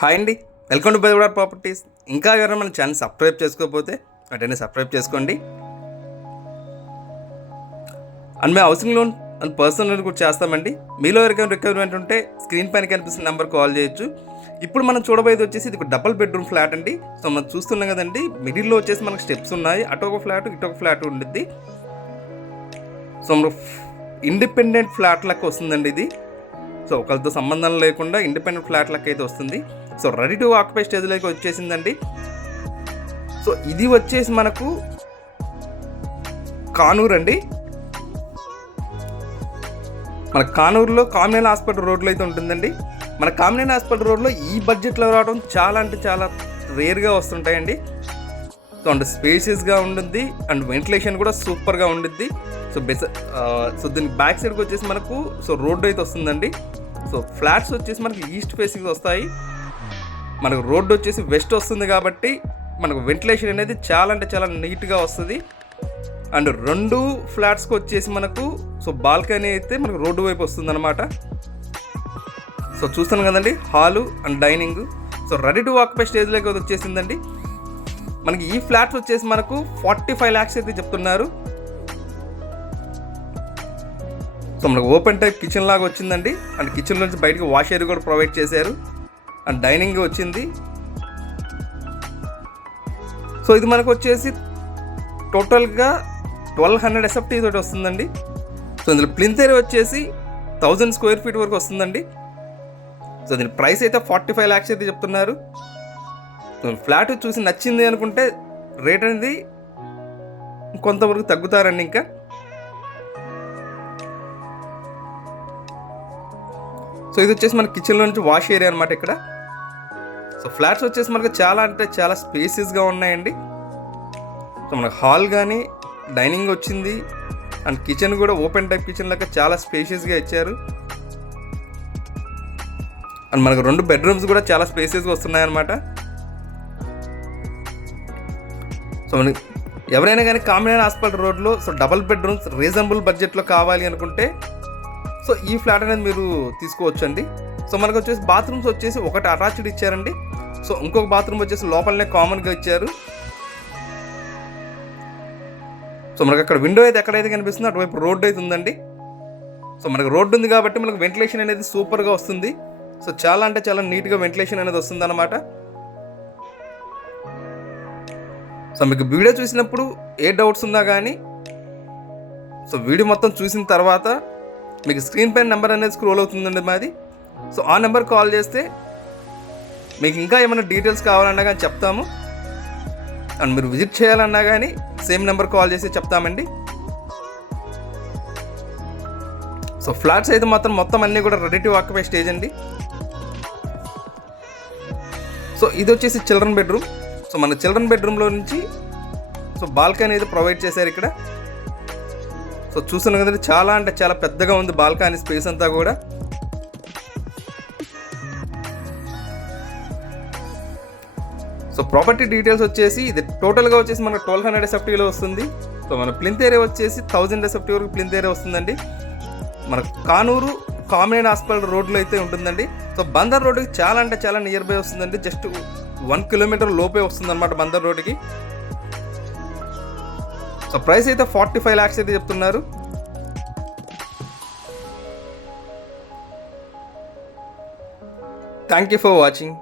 Hi అండి, welcome to బైవాడ properties. ఇంకా ఎవరైనా మన ఛానల్ సబ్స్క్రైబ్ చేసుకోకపోతే వెంటనే సబ్స్క్రైబ్ చేసుకోండి. అండ్ మేము housing loan and personal loan కూడా చేస్తామండి. మీలో ఎవరికైనా రిక్వైర్మెంట్ ఉంటే స్క్రీన్ పైన కనిపిస్తున్న నెంబర్ కాల్ చేయొచ్చు. ఇప్పుడు మనం చూడబోయేది వచ్చేసి ఇది ఒక డబుల్ బెడ్రూమ్ ఫ్లాట్ అండి. సో మనం చూస్తున్నాం కదండి, మిడిల్లో వచ్చేసి మనకు స్టెప్స్ ఉన్నాయి. అటు ఒక ఫ్లాట్ ఇటు ఒక ఫ్లాట్ ఉండిద్ది. సో మనకు ఇండిపెండెంట్ ఫ్లాట్ లెక్క వస్తుందండి ఇది. సో ఒకరితో సంబంధం లేకుండా ఇండిపెండెంట్ ఫ్లాట్ లెక్క అయితే వస్తుంది. సో రెడీ టు ఆక్యుపై స్టేజ్లోకి వచ్చేసిందండి. సో ఇది వచ్చేసి మనకు కానూరు అండి. మన కానూరులో కామినేని హాస్పిటల్ రోడ్లో అయితే ఉంటుందండి. మన కామినేని హాస్పిటల్ రోడ్లో ఈ బడ్జెట్లో రావడం చాలా అంటే చాలా రేర్గా వస్తుంటాయండి. సో అండ్ స్పేషియస్గా ఉంటుంది అండ్ వెంటిలేషన్ కూడా సూపర్గా ఉండిద్ది. సో దీనికి బ్యాక్ సైడ్కి వచ్చేసి మనకు సో రోడ్డు అయితే వస్తుందండి. సో ఫ్లాట్స్ వచ్చేసి మనకి ఈస్ట్ ఫేసింగ్ వస్తాయి. మనకు రోడ్డు వచ్చేసి వెస్ట్ వస్తుంది కాబట్టి మనకు వెంటిలేషన్ అనేది చాలా అంటే చాలా నీట్గా వస్తుంది. అండ్ రెండు ఫ్లాట్స్కి వచ్చేసి మనకు సో బాల్కనీ అయితే మనకు రోడ్డు వైపు వస్తుంది అనమాట. సో చూస్తాను కదండి, hall and dining. So ready to occupy స్టేజ్లోకి వచ్చేసిందండి. మనకి ఈ ఫ్లాట్స్ వచ్చేసి మనకు 45 lakhs అయితే చెప్తున్నారు. సో మనకు ఓపెన్ టైప్ కిచెన్ లాగా వచ్చిందండి. అండ్ కిచెన్ నుంచి బయటకు వాష్ ఏరియా కూడా ప్రొవైడ్ చేశారు. అండ్ డైనింగ్ వచ్చింది. సో ఇది మనకు వచ్చేసి టోటల్గా 1200 SFT తోటి వస్తుందండి. సో ఇందులో ప్లింత్ ఏరియా వచ్చేసి 1000 square feet వరకు వస్తుందండి. సో దీని ప్రైస్ అయితే 45 lakhs అయితే చెప్తున్నారు. సో ఫ్లాట్ చూసి నచ్చింది అనుకుంటే రేట్ అనేది కొంతవరకు తగ్గుతారండి. ఇంకా సో ఇది వచ్చేసి మన కిచెన్లో నుంచి వాష్ ఏరియా అనమాట ఇక్కడ. సో ఫ్లాట్స్ వచ్చేసి మనకు చాలా అంటే చాలా స్పేసియస్గా ఉన్నాయండి. సో మనకు హాల్ కానీ డైనింగ్ వచ్చింది అండ్ కిచెన్ కూడా ఓపెన్ టైప్ కిచెన్ లాగా చాలా స్పేషియస్గా ఇచ్చారు. అండ్ మనకు 2 bedrooms కూడా చాలా స్పేసియస్గా వస్తున్నాయన్నమాట. సో మనకి ఎవరైనా కానీ కామినేని హాస్పిటల్ రోడ్లో సో డబుల్ బెడ్రూమ్స్ రీజనబుల్ బడ్జెట్లో కావాలి అనుకుంటే సో ఈ ఫ్లాట్ అనేది మీరు తీసుకోవచ్చు అండి. సో మనకు వచ్చేసి బాత్రూమ్స్ వచ్చేసి ఒకటి అటాచ్డ్ ఇచ్చారండి. సో ఇంకొక బాత్రూమ్ వచ్చేసి లోపలనే కామన్గా ఇచ్చారు. సో మనకు అక్కడ విండో అయితే ఎక్కడైతే కనిపిస్తుందో అటువైపు రోడ్డు అయితే ఉందండి. సో మనకు రోడ్డు ఉంది కాబట్టి మనకు వెంటిలేషన్ అనేది సూపర్గా వస్తుంది. సో చాలా అంటే చాలా నీట్గా వెంటిలేషన్ అనేది వస్తుంది అన్నమాట. సో మీకు వీడియో చూసినప్పుడు ఏ డౌట్స్ ఉన్నా కానీ సో వీడియో మొత్తం చూసిన తర్వాత మీకు స్క్రీన్ పైన నెంబర్ అనేది స్క్రోల్ అవుతుందండి మాది. సో ఆ నెంబర్ కాల్ చేస్తే మీకు ఇంకా ఏమైనా డీటెయిల్స్ కావాలన్నా కానీ చెప్తాము. అండ్ మీరు విజిట్ చేయాలన్నా కానీ సేమ్ నెంబర్ కాల్ చేసి చెప్తామండి. సో ఫ్లాట్స్ అయితే మొత్తం అన్నీ కూడా రెడీ టు ఆక్యుపై స్టేజ్ అండి. సో ఇది వచ్చేసి చిల్డ్రన్ బెడ్రూమ్. సో మన చిల్డ్రన్ బెడ్రూమ్లో నుంచి సో బాల్కనీ అయితే ప్రొవైడ్ చేశారు ఇక్కడ. సో చూస్తున్నాం కదండి, చాలా అంటే చాలా పెద్దగా ఉంది బాల్కనీ స్పేస్ అంతా కూడా. సో ప్రాపర్టీ డీటెయిల్స్ వచ్చేసి ఇది టోటల్గా వచ్చేసి మనకు 1200 SFTలో వస్తుంది. సో మన ప్లింత్ ఏరియా వచ్చేసి 1000 SFT వరకు ప్లింత్ ఏరియా వస్తుందండి. మన కానూరు కామినేని హాస్పిటల్ రోడ్లో అయితే ఉంటుందండి. సో బందర్ రోడ్డుకి చాలా అంటే చాలా నియర్ బై వస్తుందండి. జస్ట్ 1 kilometer లోపే వస్తుంది అనమాట బందర్ రోడ్డుకి. సో ప్రైస్ అయితే 45 lakhs అయితే చెప్తున్నారు. Thank you for watching.